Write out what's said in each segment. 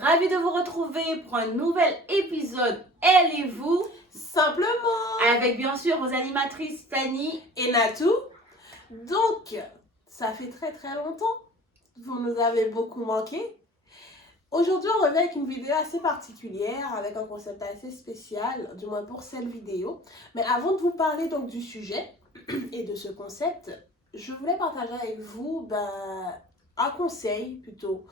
ravie de vous retrouver pour un nouvel épisode Elle et vous, simplement, avec bien sûr vos animatrices Tani et Natou. Donc, ça fait très longtemps, vous nous avez beaucoup manqué. Aujourd'hui, on revient avec une vidéo assez particulière, avec un concept assez spécial, du moins pour cette vidéo. Mais avant de vous parler donc du sujet et de ce concept, je voulais partager avec vous un conseil plutôt.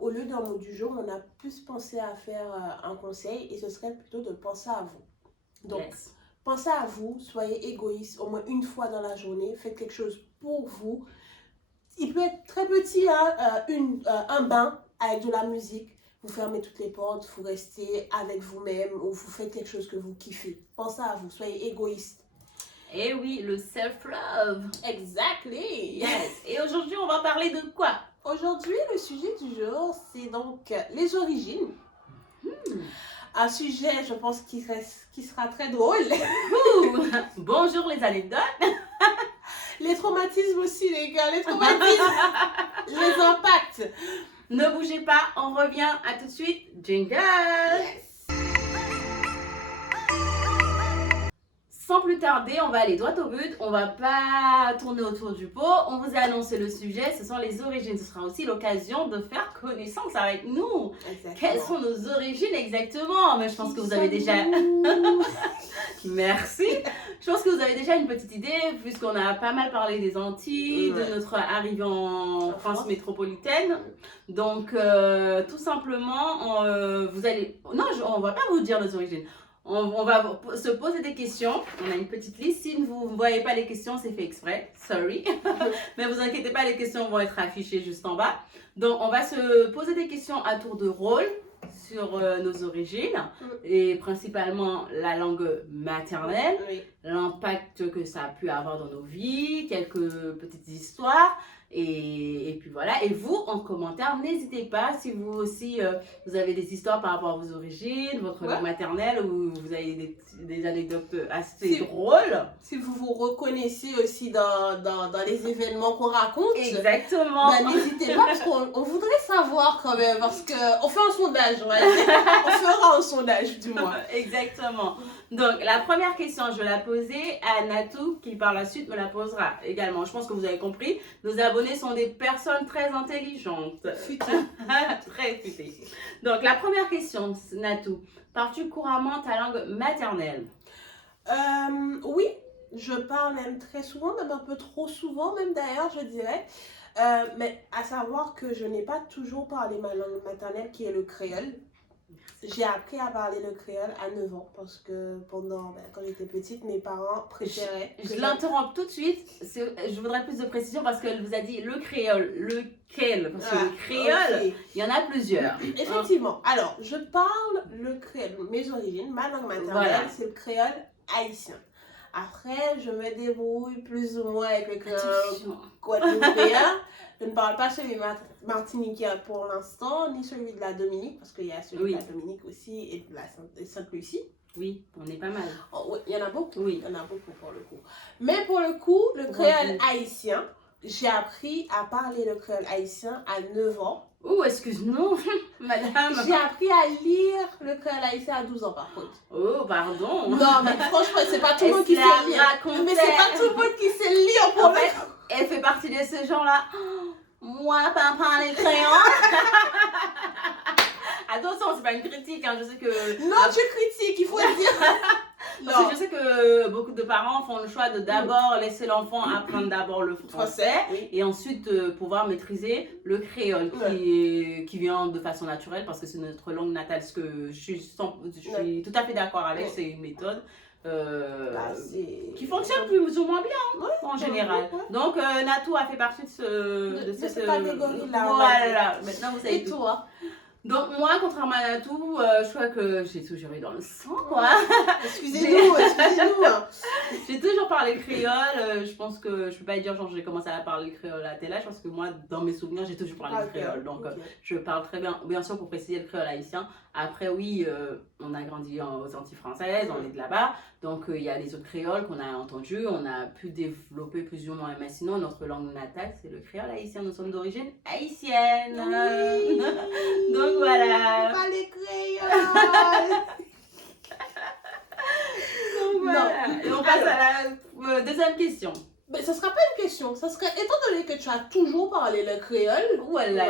Au lieu d'un mot du jour, on a plus pensé à faire un conseil et ce serait plutôt de penser à vous. Donc, Yes. pensez à vous, soyez égoïste au moins une fois dans la journée, faites quelque chose pour vous. Il peut être très petit, hein, un bain avec de la musique, vous fermez toutes les portes, vous restez avec vous-même ou vous faites quelque chose que vous kiffez. Pensez à vous, soyez égoïste. Et oui, le self-love. Exactly. Yes. Et aujourd'hui, on va parler de quoi? Aujourd'hui, le sujet du jour, c'est donc les origines. Un sujet, je pense, qui sera très drôle. Bonjour les anecdotes. Les traumatismes aussi, les gars, les traumatismes, les impacts. Ne bougez pas, on revient à tout de suite. Jingle. Yes. Sans plus tarder, on va aller droit au but. On va pas tourner autour du pot. On vous a annoncé le sujet. Ce sont les origines. Ce sera aussi l'occasion de faire connaissance avec nous. Exactement. Quelles sont nos origines exactement? Mais je pense que vous avez déjà... Merci. Je pense que vous avez déjà une petite idée, puisqu'on a pas mal parlé des Antilles, de notre arrivée en France métropolitaine. Donc, tout simplement, vous allez... Non, on va pas vous dire nos origines. On va se poser des questions. On a une petite liste. Si vous ne voyez pas les questions, c'est fait exprès. Sorry. Mais vous inquiétez pas, les questions vont être affichées juste en bas. Donc, on va se poser des questions à tour de rôle sur nos origines et principalement la langue maternelle, l'impact que ça a pu avoir dans nos vies, quelques petites histoires. Et puis voilà, et vous en commentaire, n'hésitez pas si vous aussi vous avez des histoires par rapport à vos origines, votre langue maternelle, ou vous avez des anecdotes assez drôles. Si vous vous reconnaissez aussi dans les événements qu'on raconte, exactement. N'hésitez pas parce qu'on voudrait savoir quand même, parce qu'on fait un sondage, on fera un sondage du moins. Exactement. Donc la première question, je vais la poser à Natou qui par la suite me la posera également. Je pense que vous avez compris, nos abonnés sont des personnes très intelligentes. Très futées. Donc la première question, Natou, parles-tu couramment ta langue maternelle? Oui, je parle même très souvent, même un peu trop souvent même d'ailleurs je dirais. Mais à savoir que je n'ai pas toujours parlé ma langue maternelle qui est le créole. J'ai appris à parler le créole à 9 ans parce que quand j'étais petite, mes parents préféraient. Je l'interromps tout de suite. Je voudrais plus de précision parce qu'elle vous a dit le créole. Lequel? Parce que le créole, il y en a plusieurs. Effectivement. Alors, je parle le créole. Mes origines, ma langue maternelle, c'est le créole haïtien. Après, je me débrouille plus ou moins avec le créole guadeloupéen. Je ne parle pas celui martiniquais pour l'instant, ni celui de la Dominique, parce qu'il y a celui de la Dominique aussi et de la Sainte-Lucie. Oui, on est pas mal. Oh, oui, il y en a beaucoup. Oui. Il y en a beaucoup pour le coup. Mais pour le coup, le créole haïtien, j'ai appris à parler le créole haïtien à 9 ans. Oh, excuse-nous, madame. J'ai appris à lire le créole haïtien à 12 ans par contre. Oh, pardon. Non, mais franchement, c'est pas tout le monde qui sait lire. Mais c'est pas tout le monde qui sait lire pour fait, elle fait partie de ces gens-là. Moi, pas parler créole. Attention, c'est pas une critique, hein. Je sais que... Non, tu critiques, il faut le dire. Parce que je sais que beaucoup de parents font le choix de d'abord laisser l'enfant apprendre d'abord le français et ensuite pouvoir maîtriser le créole qui vient de façon naturelle parce que c'est notre langue natale. Ce que je suis tout à fait d'accord avec, c'est une méthode qui fonctionne plus ou moins bien en général. Donc Natou a fait partie de cette catégorie-là. Voilà, maintenant vous savez. Et toi? Donc moi, contrairement à Natou, je crois que j'ai toujours eu dans le sang, quoi. Excusez-nous. J'ai toujours parlé créole. Je pense que je peux pas dire genre j'ai commencé à parler créole à tel âge parce que moi, dans mes souvenirs, j'ai toujours parlé créole. Donc je parle très bien sûr pour préciser le créole haïtien. Après oui, on a grandi aux Antilles françaises, on est de là-bas. Donc il y a les autres créoles qu'on a entendus, on a pu développer plus ou moins. Mais sinon, notre langue natale, c'est le créole haïtien. Nous sommes d'origine haïtienne. Donc voilà. Pas les créoles. Donc voilà. Et on passe à la deuxième question. Mais ce sera pas une question. Ça serait, étant donné que tu as toujours parlé le créole, Voilà.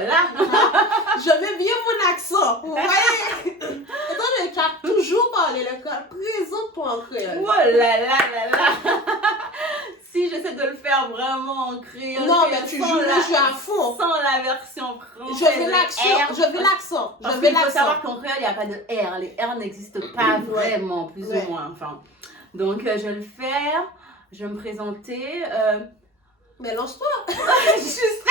je vais bien mon accent. Vous voyez? Étant donné que tu as toujours parlé le créole, présente-toi en créole. Voilà. Si j'essaie de le faire vraiment en créole. Non, mais tu joues le jeu à fond. Sans la version française. Je veux l'accent. Parce qu'il faut savoir qu'en créole, il n'y a pas de R. Les R n'existent pas vraiment, plus ou moins. Enfin, donc, je vais le faire. Je vais me présenter. Mais lance-toi. Juste.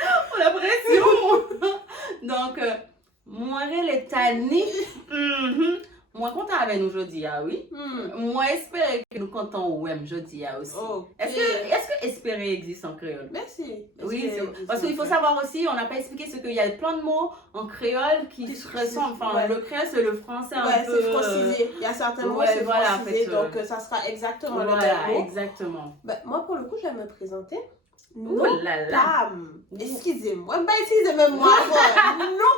Oh, la pression. Donc, moi, les tannis. Moi, content avec nous aujourd'hui, ah oui. Moi, espérer que nous comptons ou même aujourd'hui, ah aussi. Okay. Est-ce que espérer existe en créole? Merci. Oui, parce qu'il faut savoir aussi, on n'a pas expliqué ce qu'il y a plein de mots en créole qui se ressemblent. Enfin, le créole, c'est le français un peu. C'est francisé. Il y a certains mots, c'est francisé. Donc, ça sera exactement le même mot. Exactement. Ben, moi, pour le coup, je vais me présenter. Oh là là. Excusez-moi, excusez-moi, non,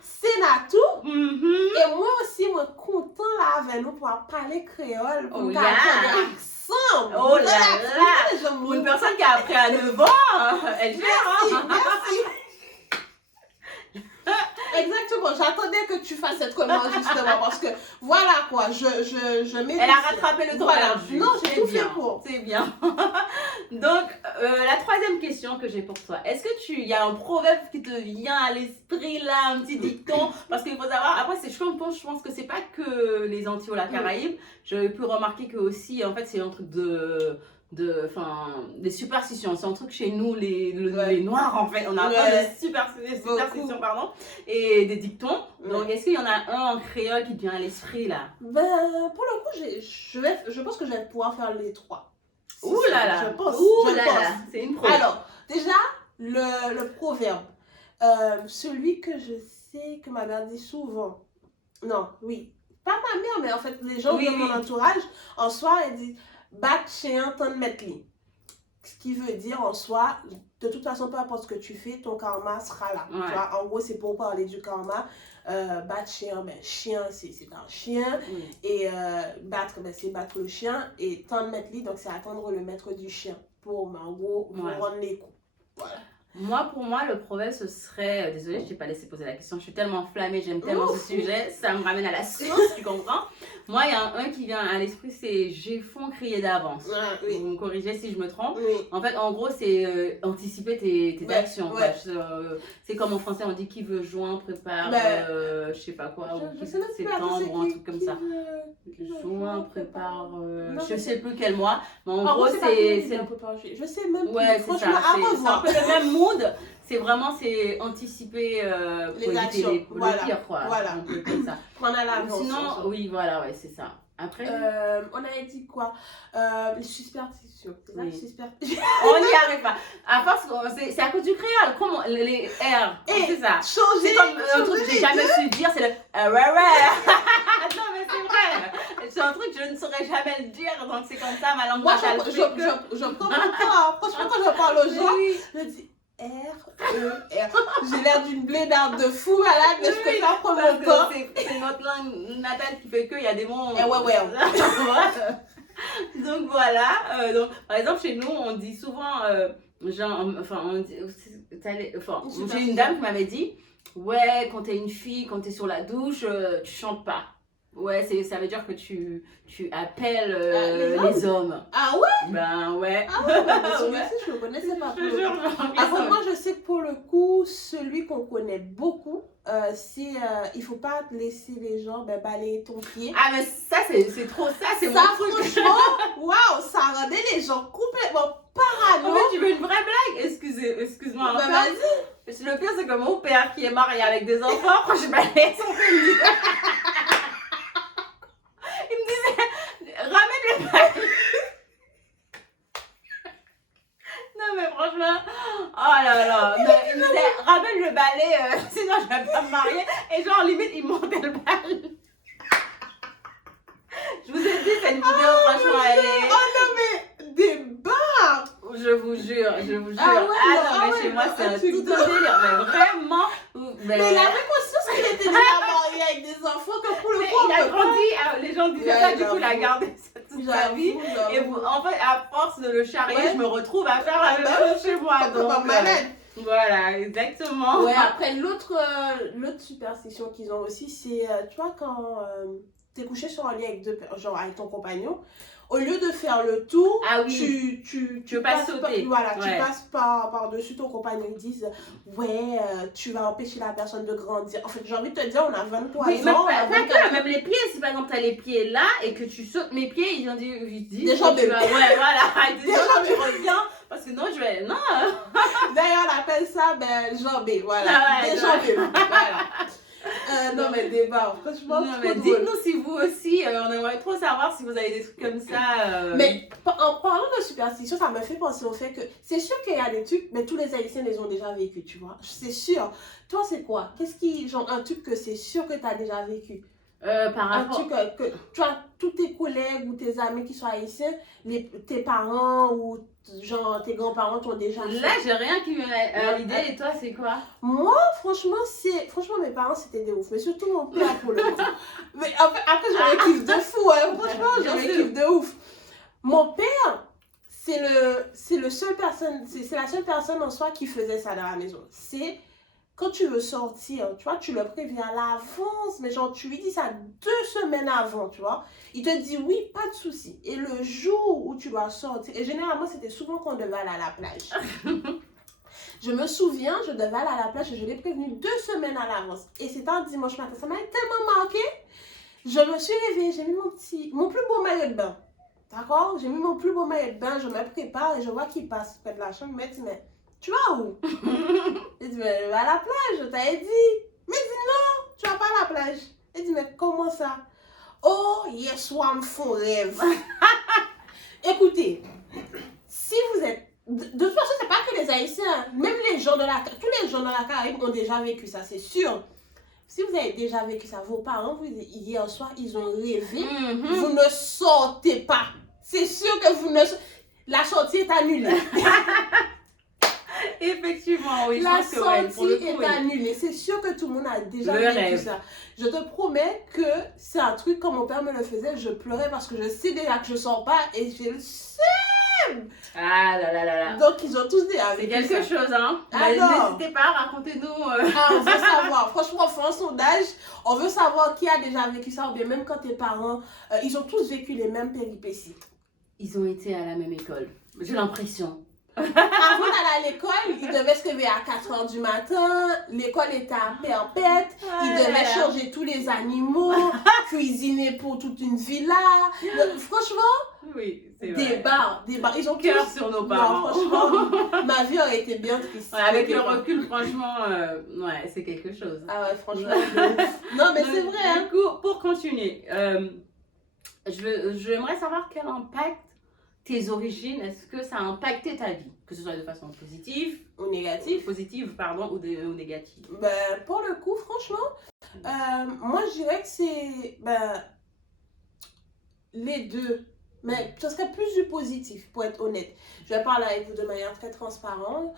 c'est Natou. Et moi aussi, je suis content là avec nous pour parler créole, pour nous accent. Oh là là. Pour une personne qui a appris à 9 ans, elle gère. Merci. Exactement, j'attendais que tu fasses cette commande justement parce que voilà quoi, je mets. Elle a rattrapé le temps perdu. Non, j'ai tout fait pour. C'est bien. Donc, la troisième question que j'ai pour toi, est-ce que il y a un proverbe qui te vient à l'esprit là, un petit dicton? Parce qu'il faut savoir, après, je pense que c'est pas que les Antilles ou la Caraïbe. J'avais pu remarquer que aussi, en fait, c'est un truc des superstitions. C'est un truc chez nous, les Noirs, en fait. On a plein de superstitions, pardon, et des dictons. Donc, est-ce qu'il y en a un en créole qui te vient à l'esprit, là? Ben, pour le coup, je pense que je vais pouvoir faire les trois. Ouh là là! Je pense. C'est une preuve. Alors, déjà, le proverbe. Celui que je sais que ma mère dit souvent. Non, oui. Pas ma mère, mais en fait, les gens de mon entourage, en soi, elle dit bat chien, t'en mettre li. Ce qui veut dire en soi, de toute façon, peu importe ce que tu fais, ton karma sera là. Ouais. Tu vois, en gros, c'est pour parler du karma. Battre chien, ben, chien, c'est un chien. Et battre, ben, c'est battre le chien. Et t'en mettre li, donc c'est attendre le maître du chien. Pour, ben, en gros, vous rendre les coups. Voilà. Pour moi, le proverbe, ce serait... désolée, je t'ai pas laissé poser la question. Je suis tellement enflammée, j'aime tellement ce sujet. Ça me ramène à la source, tu comprends? Moi, il y a un qui vient à l'esprit, c'est « j'ai fond crier d'avance ». Vous me corrigez si je me trompe. En fait, en gros, c'est anticiper tes actions. C'est comme en français, on dit « qui veut juin prépare je sais pas quoi, ou septembre ou un truc comme ça ». Juin prépare, je sais plus quel mois. Mais en gros, c'est... Je sais même plus. Ouais, c'est ça. C'est un peu le même mood. C'est vraiment anticiper les actions. le pire, quoi. Voilà. Comme ça. Prendre à l'avance. Sinon, oui, voilà, ouais, c'est ça. Après, on avait dit quoi? Les superstitions. On n'y arrive pas. À force, c'est à cause du créole. Comment les R, c'est ça. C'est comme un truc que j'ai jamais su dire, c'est le non, mais c'est vrai. C'est un truc que je ne saurais jamais le dire, donc c'est comme ça, ma langue natale. Je comprends pas. Franchement, quand je parle aux gens, je dis R. J'ai l'air d'une blédarde de fou malade, mais je préfère prendre mon temps. C'est notre langue natale qui fait qu'il y a des mots. Donc voilà. Donc, par exemple, chez nous, on dit souvent, j'ai une dame qui m'avait dit, ouais, quand t'es une fille, quand t'es sur la douche, tu chantes pas. Ouais, ça veut dire que tu appelles les hommes. Ah ouais? Ben ouais. Ah ouais, je ne connaissais pas. Après, moi, je sais que pour le coup, celui qu'on connaît beaucoup, c'est il faut pas laisser les gens balayer ton pied. Ah, mais ça, c'est trop ça, c'est mon truc. Franchement, waouh, ça rendait les gens complètement parano. En fait, tu veux une vraie blague? Excuse-moi. Vas-y. Le pire, c'est que mon père qui est marié avec des enfants, quand je balayais son pied, il me disait, ramène le balai. Non, mais franchement, oh là là. Il me disait, ramène le balai, sinon je vais pas me marier. Et genre, limite, il montait le balai. Je vous ai dit, cette vidéo, franchement, elle est... Oh non, mais des barres. Je vous jure. Ah ouais, mais chez moi, c'est un tout autre délire. Mais il avait conscience qu'il était déjà marié avec des enfants, que pour le coup, il a grandi, les gens disaient ça, du coup, il a gardé ça toute sa vie. Et en fait, à force de le charrier, je me retrouve à faire la même chose chez moi. Donc, malade. Voilà, exactement. Ouais, après, l'autre superstition qu'ils ont aussi, c'est, tu vois, quand t'es couché sur un lit avec avec ton compagnon, au lieu de faire le tour, tu veux pas sauter. Tu passes par-dessus ton compagnon. Ils disent, tu vas empêcher la personne de grandir. En fait, j'ai envie de te dire, on a 23 ans. Même les pieds, si par exemple tu as les pieds là et que tu sautes mes pieds, ils disent des jambes. Ouais, voilà. Ils disent, tu reviens. Parce que non, non. D'ailleurs, on appelle ça jambé, voilà. Des jambés. Voilà. Non mais débat, franchement. Non, mais dites-nous si vous aussi, on aimerait trop savoir si vous avez des trucs comme ça. Mais en parlant de superstition, ça me fait penser au fait que c'est sûr qu'il y a des trucs, mais tous les Haïtiens les ont déjà vécu, tu vois. C'est sûr. Toi, c'est quoi? Un truc que c'est sûr que tu as déjà vécu? Par rapport... Un truc que tu vois, tous tes collègues ou tes amis qui sont haïtiens, tes parents ou tes grands-parents t'ont déjà fait. Là, j'ai rien qui me vient à l'idée. Et toi, c'est quoi? Moi, franchement, mes parents, c'était des ouf. Mais surtout mon père, pour le coup. Mais après, j'aurais kiff de fou, hein. Franchement, j'aurais kiff de ouf. Mon père, c'est la seule personne en soi qui faisait ça dans la maison. C'est quand tu veux sortir, tu vois, tu le préviens à l'avance, mais genre, tu lui dis ça 2 semaines avant, tu vois. Il te dit oui, pas de souci. Et le jour où tu dois sortir, et généralement, c'était souvent qu'on devait aller à la plage. Je me souviens, je devais aller à la plage et je l'ai prévenu 2 semaines à l'avance. Et c'était un dimanche matin. Ça m'a tellement marqué. Je me suis réveillée, j'ai mis mon plus beau maillot de bain. D'accord? J'ai mis mon plus beau maillot de bain, je me prépare et je vois qu'il passe près de la chambre. Il me dit, mais tu vas où? Il dit, mais je vais à la plage, je t'avais dit. Mais il dit, non, tu vas pas à la plage. Il dit, mais comment ça? Oh, hier soir, me font rêve. Écoutez, si vous êtes... De toute façon, c'est pas que les Haïtiens, même tous les gens de la Caraïbe ont déjà vécu ça, c'est sûr. Si vous avez déjà vécu ça, vos parents, hier soir, ils ont rêvé, vous ne sortez pas. C'est sûr que la sortie est annulée. Effectivement, oui. La sortie est annulée. C'est sûr que tout le monde a déjà vécu ça. Je te promets que c'est un truc, comme mon père me le faisait, je pleurais parce que je sais déjà que je sors pas et j'ai le seum. Ah là là là là. Donc ils ont tous dit c'est quelque chose, hein. N'hésitez pas, racontez-nous. On veut savoir. Franchement, on fait un sondage. On veut savoir qui a déjà vécu ça ou bien même quand tes parents, ils ont tous vécu les mêmes péripéties. Ils ont été à la même école. J'ai l'impression. Avant d'aller à l'école, ils devaient se réveiller à 4 h du matin. L'école était à perpète. Ils devaient changer tous les animaux, cuisiner pour toute une villa. Franchement, oui, c'est vrai. Débat. Ils ont cœur sur nos parents. Non, franchement, ma vie aurait été bien triste. Ouais, avec le recul, franchement, c'est quelque chose. Ah ouais, franchement. Non, mais c'est vrai. Du coup, pour continuer, j'aimerais savoir quel impact tes origines, est-ce que ça a impacté ta vie? Que ce soit de façon positive ou négative. Positive, pardon, ou négative. Pour le coup, franchement, moi je dirais que c'est les deux. Mais ce serait plus du positif, pour être honnête. Je vais parler avec vous de manière très transparente.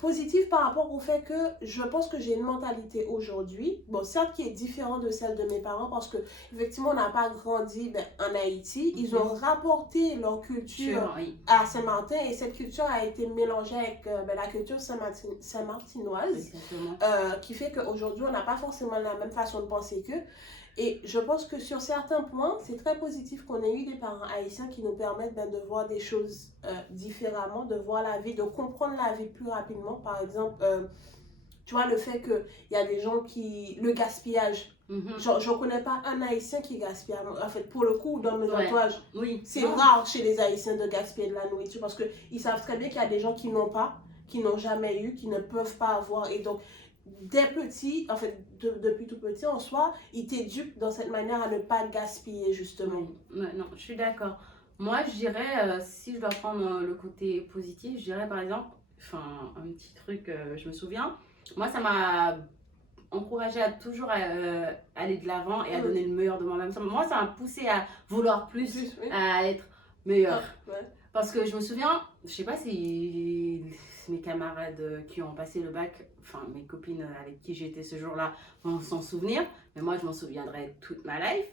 Positif par rapport au fait que je pense que j'ai une mentalité aujourd'hui, bon certes qui est différente de celle de mes parents parce que effectivement on n'a pas grandi en Haïti, ils ont rapporté leur culture à Saint-Martin et cette culture a été mélangée avec la culture saint-martinoise qui fait qu'aujourd'hui on n'a pas forcément la même façon de penser qu'eux. Et je pense que sur certains points, c'est très positif qu'on ait eu des parents haïtiens qui nous permettent de voir des choses différemment, de voir la vie, de comprendre la vie plus rapidement. Par exemple, tu vois, le fait qu'il y a des gens qui... Le gaspillage. Je ne connais pas un haïtien qui gaspille. En fait, pour le coup, dans mes entourages, c'est rare chez les haïtiens de gaspiller de la nourriture parce qu'ils savent très bien qu'il y a des gens qui n'ont pas, qui n'ont jamais eu, qui ne peuvent pas avoir. Et donc, dès petit, en fait, depuis tout petit en soi, ils t'éduquent dans cette manière à ne pas gaspiller, justement. Non, je suis d'accord. Moi, je dirais, si je dois prendre le côté positif, je dirais par exemple, un petit truc, je me souviens, moi, ça m'a encouragée à toujours aller de l'avant et à donner le meilleur de moi-même. Moi, ça m'a poussé à vouloir plus, à être meilleure. Parce que je me souviens, je sais pas si mes camarades qui ont passé le bac, enfin mes copines avec qui j'étais ce jour-là vont s'en souvenir, mais moi je m'en souviendrai toute ma life.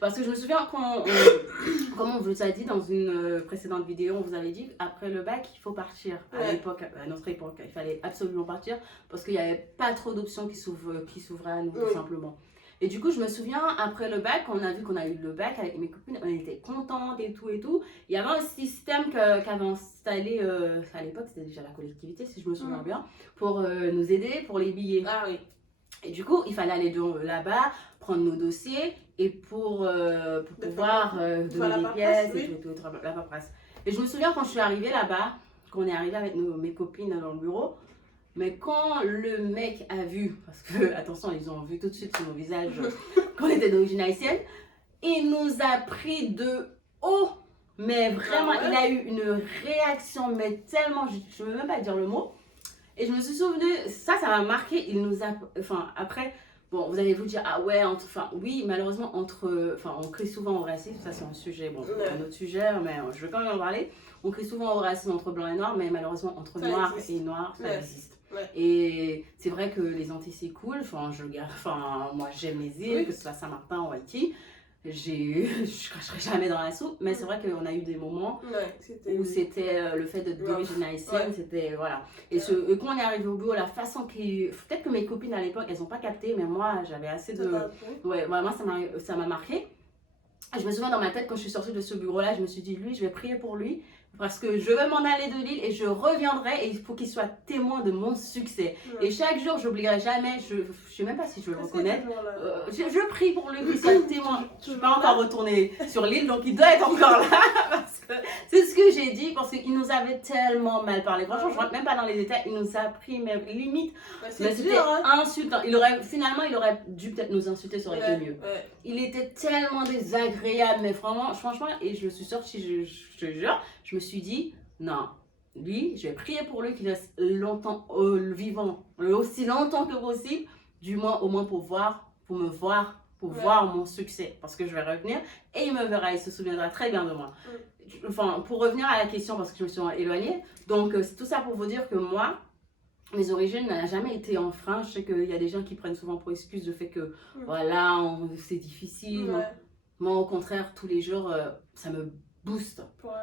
Parce que je me souviens comme on vous a dit dans une précédente vidéo, on vous avait dit qu'après le bac, il faut partir. À notre époque, il fallait absolument partir parce qu'il n'y avait pas trop d'options qui s'ouvraient à nous, tout simplement. Et du coup, je me souviens, après le bac, on a vu qu'on a eu le bac avec mes copines, on était contentes et tout et tout. Il y avait un système qu'avait installé, à l'époque, c'était déjà la collectivité, si je me souviens bien, pour nous aider pour les billets. Ah oui. Et du coup, il fallait aller là-bas, prendre nos dossiers et pour pouvoir donner des pièces et tout, la paperasse. Et je me souviens quand je suis arrivée là-bas, qu'on est arrivé avec mes copines dans le bureau, mais quand le mec a vu, parce que attention, ils ont vu tout de suite sur nos visages qu'on était d'origine haïtienne, il nous a pris de haut. Mais vraiment, il a eu une réaction, mais tellement, je ne veux même pas dire le mot. Et je me suis souvenue, ça m'a marqué, il nous a, enfin après, bon, vous allez vous dire, ah ouais, enfin oui, malheureusement, on crie souvent au racisme, ça c'est un sujet, bon, un autre sujet, mais je vais quand même en parler. On crie souvent au racisme entre blanc et noir, mais malheureusement, entre noir et noir, ça existe. Ouais. Et c'est vrai que les Antilles c'est cool, moi j'aime les îles, que ce soit Saint-Martin ou Haïti. Je cracherai jamais dans la soupe, mais c'est vrai qu'on a eu des moments où c'était le fait d'origine haïtienne, c'était voilà. Et quand on est arrivé au bureau, la façon peut-être que mes copines à l'époque elles n'ont pas capté, mais moi j'avais assez de. Ouais, vraiment ça m'a marqué. Je me souviens dans ma tête quand je suis sortie de ce bureau-là, je me suis dit lui, je vais prier pour lui. Parce que je vais m'en aller de l'île et je reviendrai et il faut qu'il soit témoin de mon succès. Et chaque jour, je n'oublierai jamais, je ne sais même pas si je le reconnais, je prie pour lui qu'il soit témoin. Je ne suis pas encore retournée sur l'île, donc il doit être encore là. Parce que c'est ce que j'ai dit, parce qu'il nous avait tellement mal parlé. Franchement, je ne rentre même pas dans les détails, il nous a pris, mais limite, mais c'était insultant. Il aurait dû peut-être nous insulter, ça aurait été mieux. Il était tellement désagréable, mais franchement, et je suis sortie, je te jure, je me suis dit, non, lui, je vais prier pour lui qu'il reste longtemps vivant, aussi longtemps que possible, du moins au moins pour me voir mon succès, parce que je vais revenir et il me verra, il se souviendra très bien de moi. Enfin, pour revenir à la question, parce que je me suis éloignée, donc c'est tout ça pour vous dire que moi, mes origines n'ont jamais été en frein. Je sais qu'il y a des gens qui prennent souvent pour excuse le fait que, voilà, c'est difficile. Moi, au contraire, tous les jours, ça me booste.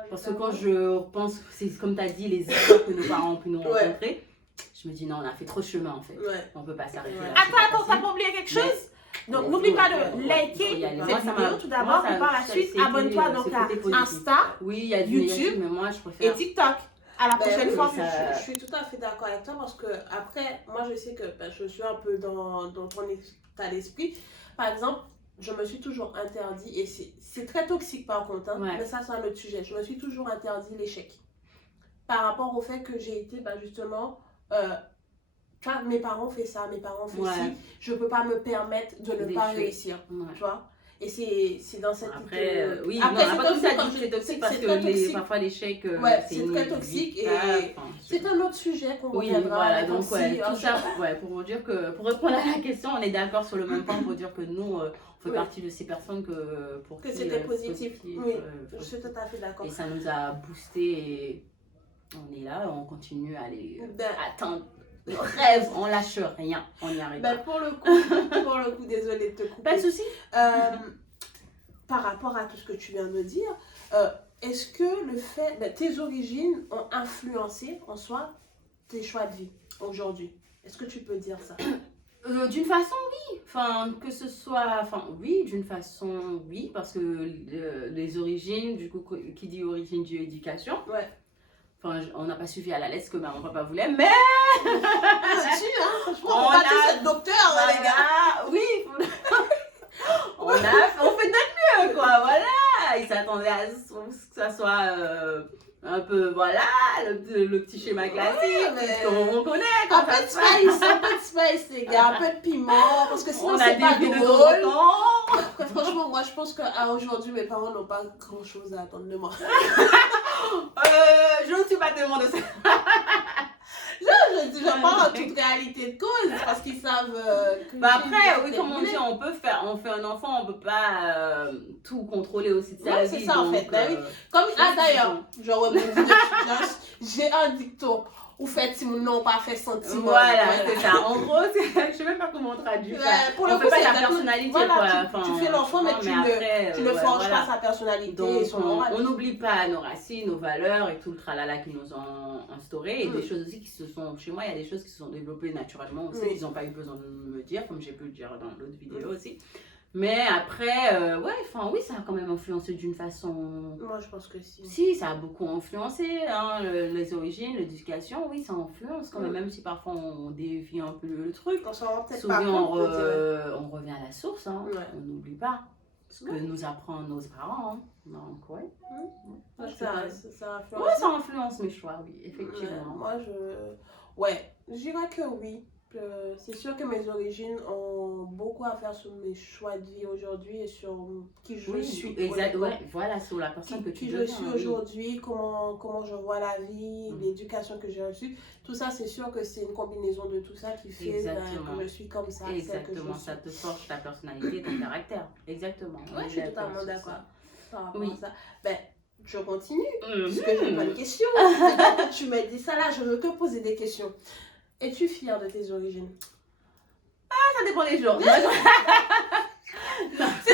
Parce que quand je pense, c'est comme tu as dit, les histoires que nos parents ont pu nous rencontrer, je me dis non, on a fait trop de chemin en fait. On ne peut pas s'arrêter là. Attends, t'as pas oublié quelque chose? Donc n'oublie pas de liker cette vidéo tout d'abord et par la suite abonne-toi donc à Insta, YouTube mais moi, je préfère... et TikTok. À la prochaine fois. Je suis tout à fait d'accord avec toi parce que après, moi je sais que je suis un peu dans ton état d'esprit. Par exemple, je me suis toujours interdit, et c'est très toxique par contre, mais ça c'est un autre sujet. Je me suis toujours interdit l'échec. Par rapport au fait que j'ai été justement, mes parents ont fait ça, mes parents ont fait ci, je ne peux pas me permettre de ne pas réussir. Tu vois? Et c'est dans cette... Après, c'est toxique parce que parfois l'échec, c'est très toxique et c'est un autre sujet qu'on reviendra. Voilà, donc tout ça, pour vous dire que, pour répondre à la question, on est d'accord sur le même point pour dire que nous, on fait partie de ces personnes pour qui c'était positif. Oui, je suis tout à fait d'accord. Et ça nous a boosté et on est là, on continue à aller atteindre. Rêve, on lâche rien, on y arrive. Pour le coup, désolée de te couper. Pas de souci. Par rapport à tout ce que tu viens de dire, est-ce que le fait, tes origines ont influencé en soi tes choix de vie aujourd'hui? Est-ce que tu peux dire ça? D'une façon, oui. Enfin, que ce soit... Enfin, oui, d'une façon, oui. Parce que les origines, du coup, qui dit origine dit éducation. Enfin, on n'a pas suivi à la lettre ce que maman papa voulait, mais... Franchement, on a tous être docteur, les gars. Oui. on fait de notre mieux, quoi. Voilà. Ils s'attendaient à ce que ça soit... un peu, voilà, le petit schéma classique, on connaît. Un peu de spice, les gars, un peu de piment, parce que sinon c'est pas drôle. Franchement, moi je pense qu'aujourd'hui, mes parents n'ont pas grand chose à attendre de moi. Je ne suis pas demandé ça. Non, je parle en toute réalité de cause, parce qu'ils savent que après, oui, comme on dit, on fait un enfant, on ne peut pas tout contrôler aussi de sa vie. C'est ça en fait. Comme, d'ailleurs, j'ai un dicton. ou fait si non pas fait sentiment. Voilà, c'est ça. En gros, je sais même pas comment on traduit ça. Pour On le fait coup, pas c'est la très personnalité, voilà, quoi. tu fais l'enfant, mais tu ne forges pas sa personnalité donc, et son moral. on n'oublie pas nos racines, nos valeurs et tout le tralala qui nous ont instauré. Et des choses aussi qui se sont, chez moi, il y a des choses qui se sont développées naturellement aussi, qu'ils n'ont pas eu besoin de me dire, comme j'ai pu le dire dans l'autre vidéo aussi. Mais après, oui, ça a quand même influencé d'une façon. Moi, je pense que si. Si, ça a beaucoup influencé, hein, les origines, l'éducation, oui, ça influence quand même si parfois on dévie un peu le truc. On s'en rend peut-être souvent pas compte. on revient à la source, hein, on n'oublie pas ce que nous apprennent nos parents. Hein. Donc, ouais. Ça influence. Ouais, ça influence mes choix, oui, effectivement. Moi, je dirais que oui. C'est sûr que mes origines ont beaucoup à faire sur mes choix de vie aujourd'hui et sur qui je suis. Exactement. Voilà, sur la personne que tu qui je suis aujourd'hui, comment je vois la vie, l'éducation que j'ai reçue. Tout ça, c'est sûr que c'est une combinaison de tout ça qui fait que je suis comme ça. Exactement, ça te forge ta personnalité, ton caractère. Exactement. Oui, je suis totalement d'accord par rapport à ça. Ben, je continue, puisque j'ai pas de questions. Tu m'as dit ça là, je ne veux que poser des questions. Es-tu fière de tes origines? Ça dépend des jours. C'est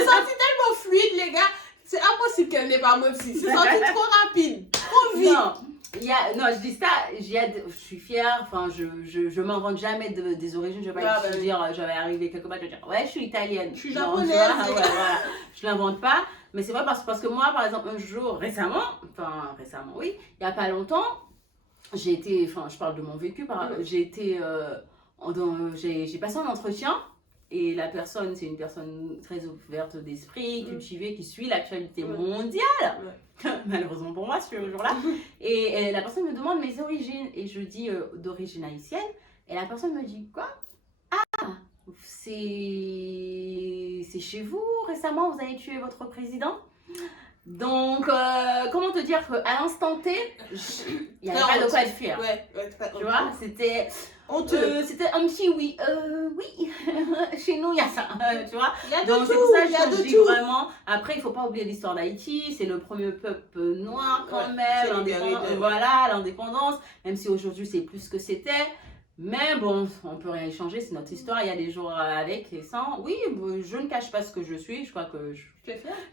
sorti tellement fluide, les gars. C'est impossible qu'elle n'ait pas menti. C'est sorti trop rapide, trop vite. Non, je dis ça, je suis fière, enfin, je m'invente jamais des origines. Je vais pas dire, je vais arriver quelque part, je vais dire, ouais, je suis italienne. Je suis japonaise. Voilà. Je l'invente pas. Mais c'est vrai parce que moi, par exemple, un jour, récemment, oui, il n'y a pas longtemps, j'ai été, je parle de mon vécu, j'ai passé un entretien et la personne, c'est une personne très ouverte d'esprit, cultivée, qui suit l'actualité mondiale, malheureusement pour moi, ce jour-là. Et la personne me demande mes origines et je dis d'origine haïtienne et la personne me dit quoi? Ah, c'est chez vous, récemment, vous avez tué votre président? Donc, comment te dire qu'à l'instant T, il n'y avait pas de quoi être fier. Tu vois, c'était honteux. C'était un petit oui. Oui, chez nous, il y a ça. Tu vois, donc c'est pour ça que je dis vraiment. Après, il ne faut pas oublier l'histoire d'Haïti. C'est le premier peuple noir quand même. Voilà, l'indépendance. Même si aujourd'hui, c'est plus ce que c'était. Mais bon, on peut rien y changer, c'est notre histoire, il y a des jours avec et sans. Oui, je ne cache pas ce que je suis, je crois que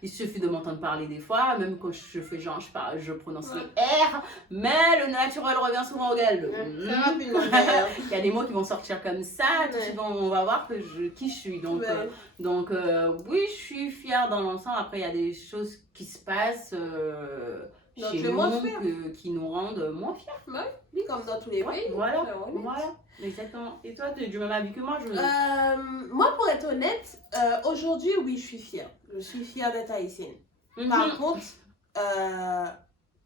il suffit de m'entendre parler des fois, même quand je fais genre, je prononce les R, mais le naturel revient souvent au galop. Il y a des mots qui vont sortir comme ça, on va voir qui je suis. Donc, oui, je suis fière dans l'ensemble. Après, il y a des choses qui se passent chez nous qui nous rendent moins fiers. Oui, comme dans tous les pays. Voilà, exactement. Et toi, tu es du même avis que moi? Moi, pour être honnête, aujourd'hui, oui, je suis fière. Je suis fière d'être haïtienne. Par contre,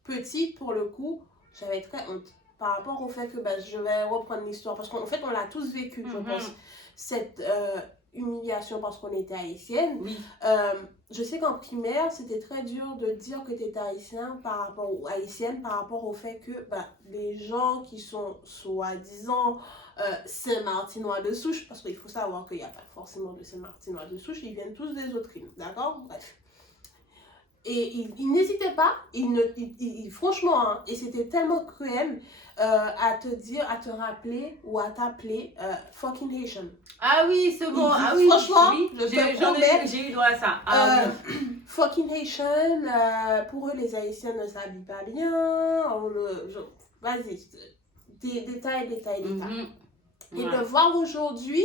petite, pour le coup, j'avais très honte. Par rapport au fait que je vais reprendre l'histoire. Parce qu'en fait, on l'a tous vécu, je pense. Cette humiliation parce qu'on était haïtienne. Je sais qu'en primaire, c'était très dur de dire que tu étais haïtienne par rapport au fait que les gens qui sont soi-disant Saint-Martinois de souche, parce qu'il faut savoir qu'il n'y a pas forcément de Saint-Martinois de souche, ils viennent tous des autres îles, d'accord? Bref. Et ils n'hésitaient pas, franchement, hein, et c'était tellement cruel à te dire, à te rappeler ou à t'appeler fucking Haitian. Ah oui, c'est bon. Ah oui, franchement, j'ai eu droit à ça. Fucking Haitian, pour eux, les Haïtiens ne s'habillent pas bien. Vas-y, détails. Et de voir aujourd'hui,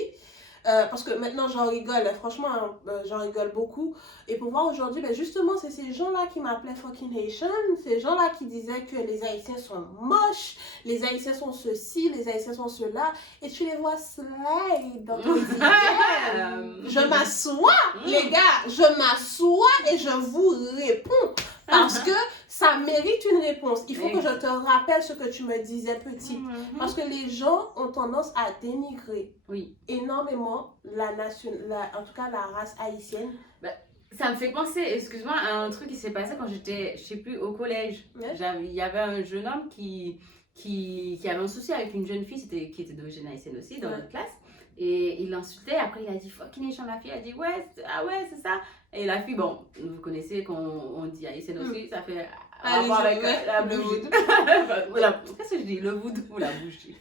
parce que maintenant j'en rigole, franchement, j'en rigole beaucoup. Et pour voir aujourd'hui, justement, c'est ces gens-là qui m'appelaient fucking Haitian, ces gens-là qui disaient que les Haïtiens sont moches, les Haïtiens sont ceci, les Haïtiens sont cela, et tu les vois slide dans ton DM. Je m'assois, les gars, je m'assois et je vous réponds. Parce que ça mérite une réponse. Il faut que je te rappelle ce que tu me disais petit. Parce que les gens ont tendance à dénigrer énormément en tout cas la race haïtienne. Ça me fait penser, excuse-moi, à un truc qui s'est passé quand j'étais, je sais plus, au collège. Il y avait un jeune homme qui avait un souci avec une jeune fille qui était d'origine haïtienne aussi dans notre classe. Et il l'insultait, après il a dit fucking Haitian, la fille a dit ouais, c'est ça. Et la fille, bon, vous connaissez qu'on dit haïtienne aussi, ça fait Allez, rapport avec ouais, la le bougie. voodoo. Qu'est-ce que je dis? Le voodoo ou la bougie?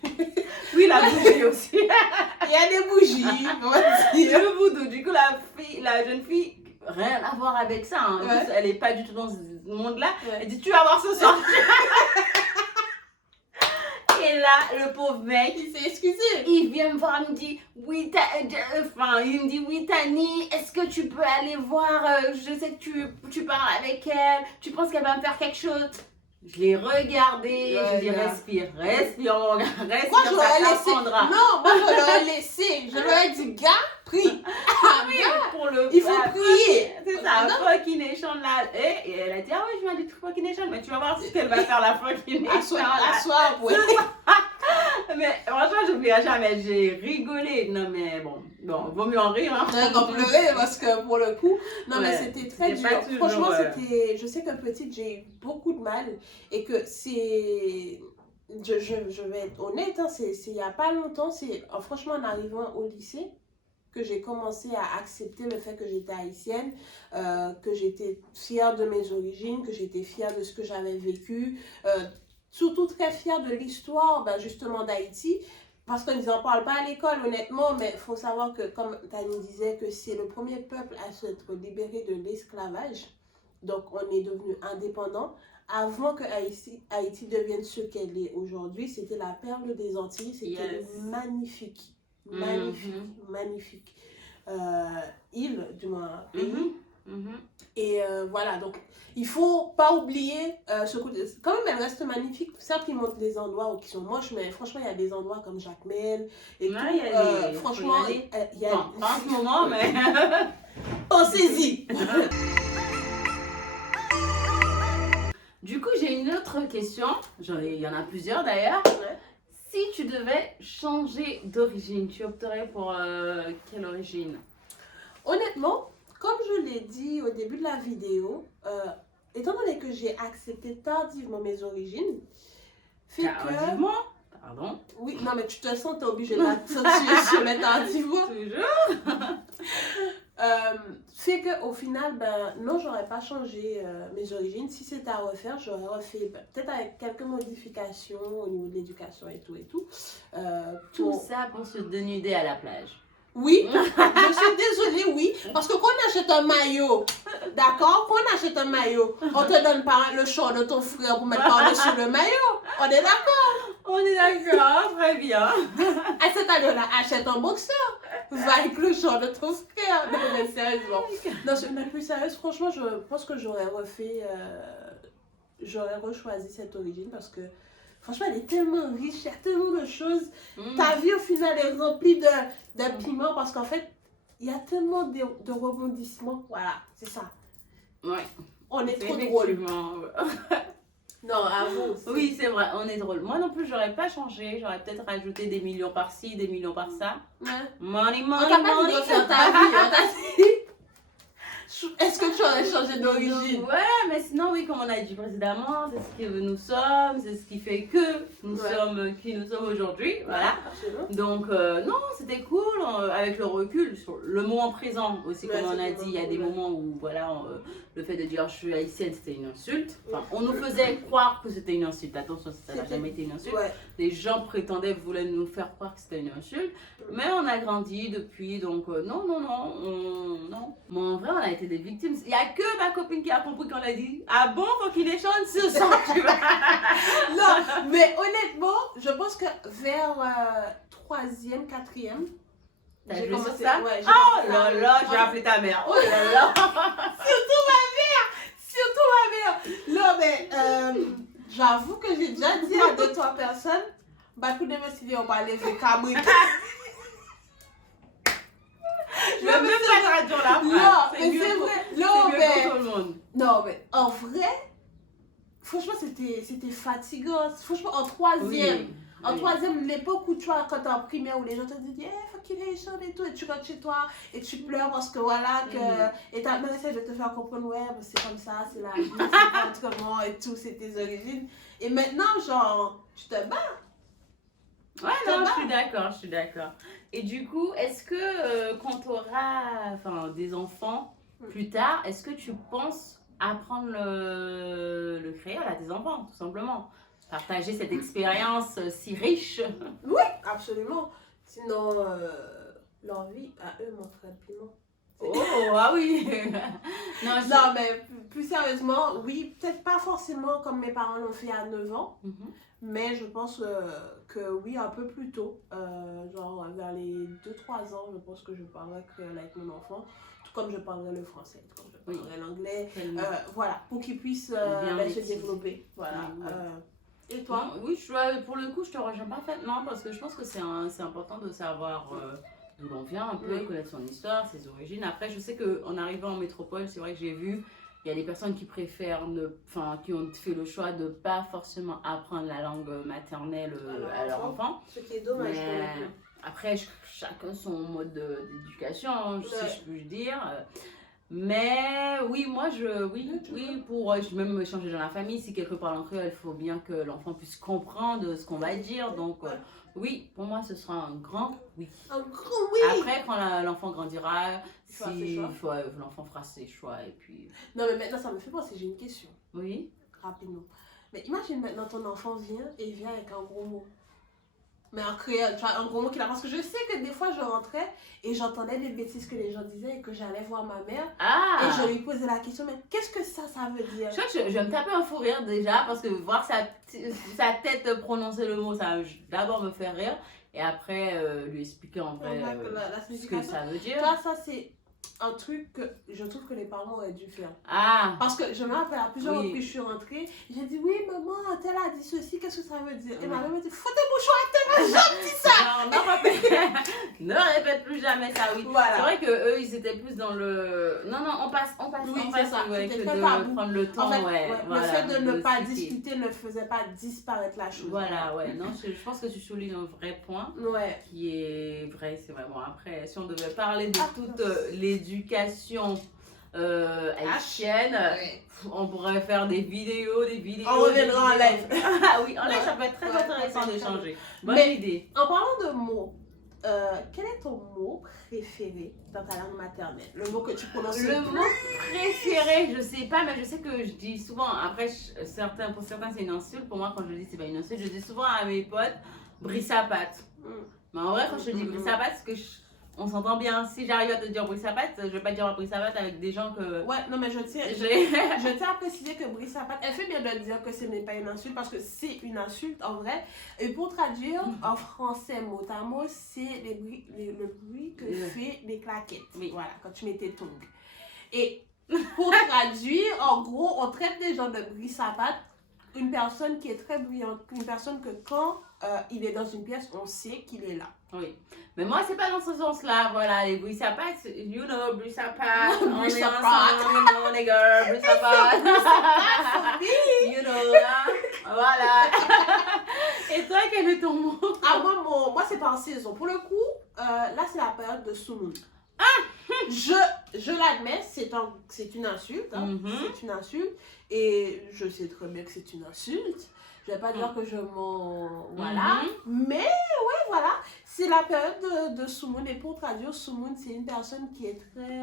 Oui, la bougie aussi. Il y a des bougies, on va dire. Le voodoo, du coup, la jeune fille, rien à voir avec ça. Hein. Ouais. Elle est pas du tout dans ce monde-là. Ouais. Elle dit, tu vas voir ce soir. Et là, le pauvre mec, Il s'est excusé. il vient me voir, il me dit, oui, il me dit, oui, Tani, est-ce que tu peux aller voir, je sais que tu parles avec elle, tu penses qu'elle va me faire quelque chose? Je l'ai regardé, Ouais, je lui ai dit, là. respire, mon gars, respire, Moi, je ça l'aurais laissé. t'apprendra. Non, moi, je l'aurais laissé. Je lui ai dit, gars, prie. Oui, pour le Il faut prier. C'est ça, Non. fucking nation là. Et elle a dit, ah ouais, je viens du fucking nation, mais tu vas voir ce qu'elle va faire la fucking nation. Asseoir, ouais. Mais franchement, j'oublierai jamais, j'ai rigolé. Non, mais bon, vaut mieux en rire. Hein. D'en pleurer parce que pour le coup, non Ouais, mais c'était très c'était pas dur. toujours, Franchement, c'était, je sais que petite, j'ai eu beaucoup de mal et que c'est, je vais être honnête, hein, c'est il n'y a pas longtemps, franchement en arrivant au lycée, que j'ai commencé à accepter le fait que j'étais haïtienne, que j'étais fière de mes origines, que j'étais fière de ce que j'avais vécu, surtout très fière de l'histoire justement d'Haïti, parce qu'on n'en parle pas à l'école honnêtement, mais il faut savoir que comme Tani disait, que c'est le premier peuple à s'être libéré de l'esclavage, donc on est devenu indépendant. Avant que Haïti devienne ce qu'elle est aujourd'hui, c'était la perle des Antilles, c'était magnifique. Magnifique île, du moins pays. Et voilà, donc il faut pas oublier ce côté. Quand même, elle reste magnifique. Certes, ils montrent des endroits qui sont moches, mais franchement, il y a des endroits comme Jacmel et tout. Franchement, il y a. Bon, pas en ce moment, mais. Pensez-y! Du coup, j'ai une autre question. Il y en a plusieurs d'ailleurs. Ouais. Si tu devais changer d'origine, tu opterais pour quelle origine? Honnêtement, comme je l'ai dit au début de la vidéo, étant donné que j'ai accepté tardivement mes origines, fait Tardivement? Pardon? Oui, non mais tu te sens, t'es obligé de t'accentuer sur le tardivement. Toujours? Fait qu'au final, non, j'aurais pas changé mes origines. Si c'était à refaire, j'aurais refait peut-être avec quelques modifications au niveau de l'éducation et tout et tout. Tout ça pour se dénuder à la plage. Oui, je suis désolée, oui. Parce que quand on achète un maillot, d'accord? Quand on achète un maillot, on te donne pas le short de ton frère pour mettre par-dessus le maillot. On est d'accord? On est d'accord, très bien. À cette année-là, achète un boxeur. Va avec le short de ton frère. Non, mais sérieusement. Non, je suis même plus sérieuse. Franchement, je pense que j'aurais rechoisi cette origine parce que franchement, elle est tellement riche, il y a tellement de choses. Ta vie, au final, est remplie de piments parce qu'en fait, il y a tellement de rebondissements. Voilà, c'est ça. Ouais. On est trop drôle. Non, à vous aussi. Oui, c'est vrai, on est drôle. Moi non plus, j'aurais pas changé. J'aurais peut-être rajouté des millions par-ci, des millions par-ça. Ouais. Money, On money, t'a pas dit money. de faire ta vie. On t'a dit. Est-ce que tu aurais changé d'origine? Ouais, mais sinon, oui, comme on a dit précédemment, c'est ce que nous sommes, c'est ce qui fait que nous sommes qui nous sommes aujourd'hui. Voilà. Absolument. Donc, non, c'était cool, avec le recul, sur le moment présent aussi, comme on a dit, il y a des moments où, voilà, le fait de dire je suis haïtienne, c'était une insulte. Enfin, on nous faisait croire que c'était une insulte. Attention, ça n'a jamais été une insulte. Ouais. Les gens voulaient nous faire croire que c'était une insulte. Mais on a grandi depuis, donc non. Mais en vrai, on a été des victimes. Il n'y a que ma copine qui a compris qu'on a dit ah bon, faut qu'il échange ce soir, tu vois. Non, mais honnêtement, je pense que vers 3e, 4e, J'ai commencé ça. ça. Ouais, Oh là là, j'ai appelé ta mère. Oh là là. Surtout ma mère. Non, mais j'avoue que j'ai déjà dit à 2-3 personnes, coup de me on va lever Camry. Je veux même pas traduire la phrase. Non, mais c'est vrai. C'est mieux pour tout le monde. Non, mais en vrai, franchement, c'était fatigant. Franchement, en 3e. En 3e, l'époque où tu vois, quand t'es en primaire, où les gens te disent, faut qu'il ait chaud et tout, et tu rentres chez toi, et tu pleures parce que voilà, et ta mère essaie de te faire comprendre, ouais, c'est comme ça, c'est la vie, c'est pas autrement, et tout, c'est tes origines. Et maintenant, genre, tu te bats. Ouais, non, je suis d'accord. Et du coup, est-ce que quand tu auras des enfants plus tard, est-ce que tu penses apprendre le créole à tes enfants, tout simplement. Partager cette expérience si riche. Oui, absolument. Sinon, leur vie à eux montrerait le piment. Oh, ah oui. Non, Non, mais plus sérieusement, oui, peut-être pas forcément comme mes parents l'ont fait à 9 ans, mais je pense que oui, un peu plus tôt, genre vers les 2-3 ans, je pense que je parlerai créole avec mon enfant, tout comme je parlerai le français, tout comme je parlerai l'anglais, voilà, pour qu'ils puissent se développer. Voilà. Et toi? Non, oui, pour le coup, je te rejoins parfaitement parce que je pense que c'est important de savoir d'où l'on vient un peu, connaître son histoire, ses origines. Après, je sais qu'en arrivant en métropole, c'est vrai que j'ai vu, il y a des personnes qui préfèrent, qui ont fait le choix de ne pas forcément apprendre la langue maternelle à leur enfant. Ce qui est dommage. Mais après, chacun son mode d'éducation, si je puis dire. Mais oui, moi, pour même changer dans la famille, si quelqu'un parle en créole, il faut bien que l'enfant puisse comprendre ce qu'on va dire. Donc, oui, pour moi, ce sera un grand oui. Un grand oui. Après, quand l'enfant grandira, l'enfant fera ses choix. Et puis... Non, mais maintenant, ça me fait penser, j'ai une question. Oui. Rapidement. Mais imagine maintenant, ton enfant vient avec un gros mot. Mais en créole, tu vois, un gros mot qu'il a. Parce que je sais que des fois, je rentrais et j'entendais des bêtises que les gens disaient et que j'allais voir ma mère. Et je lui posais la question, mais qu'est-ce que ça veut dire? Je vais me taper un fou rire déjà parce que voir sa tête prononcer le mot, ça va d'abord me faire rire. Et après, lui expliquer en vrai ce que ça veut dire. Toi, ça, c'est un truc que je trouve que les parents auraient dû faire. Parce que je me rappelle à plusieurs reprises, je suis rentrée, j'ai dit oui, maman, tel a dit ceci, qu'est-ce que ça veut dire? Et ma mère m'a dit, faut tes mouchoirs, t'es jamais dit ça! Ne répète plus jamais ça, oui. Voilà. C'est vrai qu'eux, ils étaient plus dans le. Non, on passe. Oui, c'est ça. Que de prendre le temps. En fait, le fait de ne pas discuter ne faisait pas disparaître la chose. Voilà, ouais. Non, je pense que tu soulignes un vrai point. Qui est vrai, c'est vrai. Bon, après, si on devait parler de toute l'éducation haïtienne, on pourrait faire des vidéos. On reviendra en live. Ah oui, en live, ça peut être très intéressant d'échanger. Bonne idée. En parlant de mots, quel est ton mot préféré dans ta langue maternelle? Le mot que tu prononces le plus? Mot préféré, je sais pas, mais je sais que je dis souvent, après, pour certains c'est une insulte, pour moi quand je dis c'est pas une insulte, je dis souvent à mes potes, brissapate. Mais en vrai, quand je te dis brissapate, c'est que on s'entend bien. Si j'arrive à te dire brissapate, je vais pas dire brissapate avec des gens que... Ouais, non mais je tiens à préciser que brissapate, elle fait bien de dire que ce n'est pas une insulte parce que c'est une insulte en vrai. Et pour traduire en français mot à mot, c'est le bruit que fait les claquettes. Voilà, quand tu mets tes tongs. Et pour traduire, en gros, on traite les gens de brissapate, une personne qui est très bruyante, une personne que quand il est dans une pièce, on sait qu'il est là. Oui. Mais moi, c'est pas dans ce sens-là. Voilà, les brissapate, you know, brissapate. On est ensemble, les girls, brissapate. You know, là. Voilà. Et toi, quel est ton mot? Moi, c'est par saison. Pour le coup, là, c'est la période de Soumoun. Je l'admets, c'est une insulte. C'est une insulte. Et je sais très bien que c'est une insulte. Je vais pas dire que je m'en... Voilà. Mais, ouais, voilà. C'est la période de Soumoun. Et pour traduire, Soumoun, c'est une personne qui est très...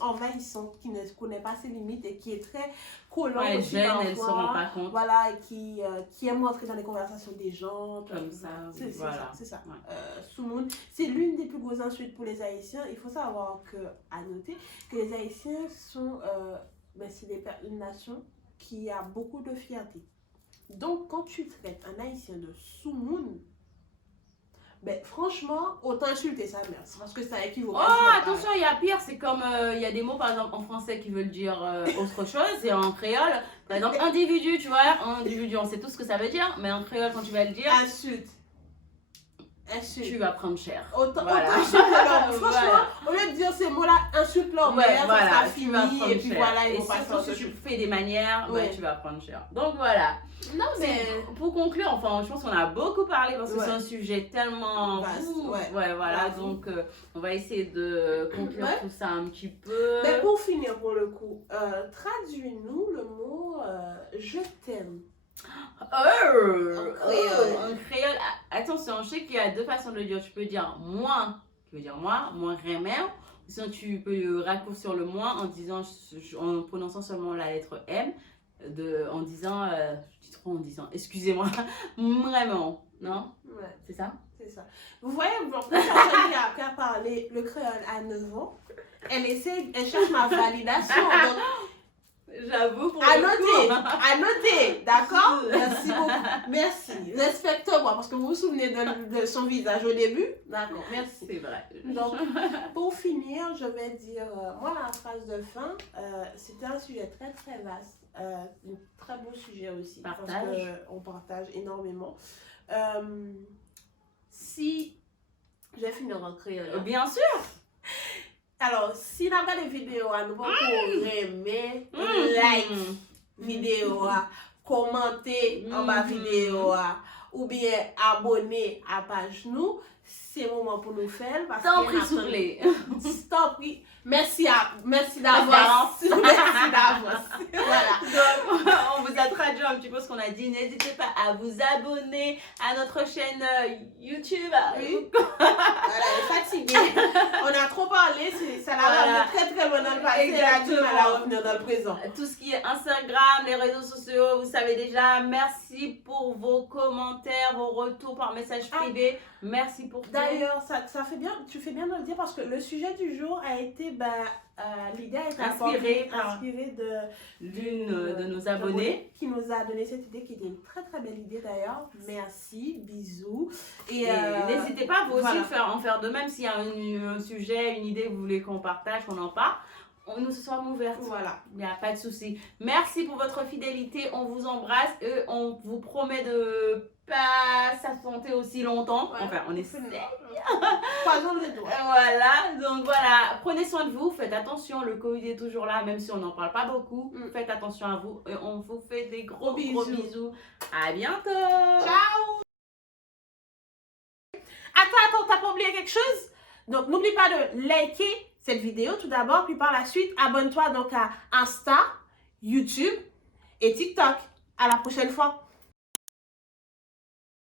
envahissante, qui ne connaît pas ses limites et qui est très collante. Ouais, jeune, elle ne se rend pas compte. Voilà, et qui aime entrer dans les conversations des gens. Comme ça. C'est ça. Ouais. Soumoun, c'est l'une des plus grosses insultes pour les Haïtiens. Il faut savoir à noter que les Haïtiens sont... c'est une nation qui a beaucoup de fierté. Donc, quand tu traites un Haïtien de Soumoun, franchement, autant insulter sa mère. C'est parce que ça équivaut. Attention, il y a pire. C'est comme il y a des mots, par exemple, en français qui veulent dire autre chose. Et en créole, par exemple, individu, tu vois. Individu, on sait tout ce que ça veut dire. Mais en créole, quand tu vas le dire... Insulte. Tu vas prendre cher. Autant insulter l'homme. Franchement, au lieu de dire ces mots-là, insulte l'homme. Ça sera fini. Et puis voilà, ils vont pas surtout si tu fais des manières, tu vas prendre cher. Donc voilà. Non, mais pour conclure, enfin, je pense qu'on a beaucoup parlé parce que c'est un sujet tellement vaste. Voilà. Donc, on va essayer de conclure tout ça un petit peu. Mais pour finir, pour le coup, traduis-nous le mot je t'aime. En créole. Attention, je sais qu'il y a deux façons de le dire. Tu peux dire moi qui veut dire moi, moi Remer. Sinon, tu peux raccourcir le moi en disant, en prononçant seulement la lettre M, en disant, je dis trop en disant, excusez-moi, vraiment, non? Ouais, C'est ça? c'est ça. Vous voyez, bon, pour une personne qui a parlé le créole à 9 ans, elle cherche ma validation. Donc, J'avoue, pour à le noter, coup. à noter, d'accord? Merci beaucoup. Merci. Respecte-moi, parce que vous vous souvenez de son visage au début. D'accord, merci. C'est vrai. Donc, pour finir, je vais dire, moi, la phrase de fin, c'était un sujet très, très vaste. Un très beau sujet aussi. Partage. Parce qu'on partage énormément. Si, je vais finir en créole. Bien sûr. Alors, si vous avez des vidéos à nous, vous aimer, like vidéo, commenter en bas vidéo, ou bien abonner à page nous, c'est le moment pour nous faire. T'en prie, soufflez. T'en prie. Merci d'avance. Merci d'avance. Voilà. Donc, on vous a traduit un petit peu ce qu'on a dit. N'hésitez pas à vous abonner à notre chaîne YouTube. Oui. Voilà, elle est fatiguée. On a trop parlé, ça l'a ramené très très loin dans le passé. Elle a du mal à revenir dans le présent. Tout ce qui est Instagram, les réseaux sociaux, vous savez déjà. Merci pour vos commentaires, vos retours par message privé. Merci pour tout. D'ailleurs, ça fait bien, tu fais bien de le dire parce que le sujet du jour a été, l'idée a été inspirée d'une de nos abonnés qui nous a donné cette idée, qui était une très très belle idée d'ailleurs. Merci, bisous. Et n'hésitez pas vous aussi en faire de même s'il y a un sujet, une idée que vous voulez qu'on partage, qu'on en parle. Nous sommes ouvertes. Voilà. Il n'y a pas de souci. Merci pour votre fidélité. On vous embrasse et on vous promet de pas s'absenter aussi longtemps. Ouais. Enfin, on essaie. Croisons les doigts. Voilà. Donc voilà. Prenez soin de vous. Faites attention. Le Covid est toujours là, même si on n'en parle pas beaucoup. Faites attention à vous. Et on vous fait des gros bisous. À bientôt. Ciao. Attends, t'as pas oublié quelque chose? Donc, n'oublie pas de liker cette vidéo tout d'abord, puis par la suite, abonne-toi donc à Insta, YouTube et TikTok. À la prochaine fois.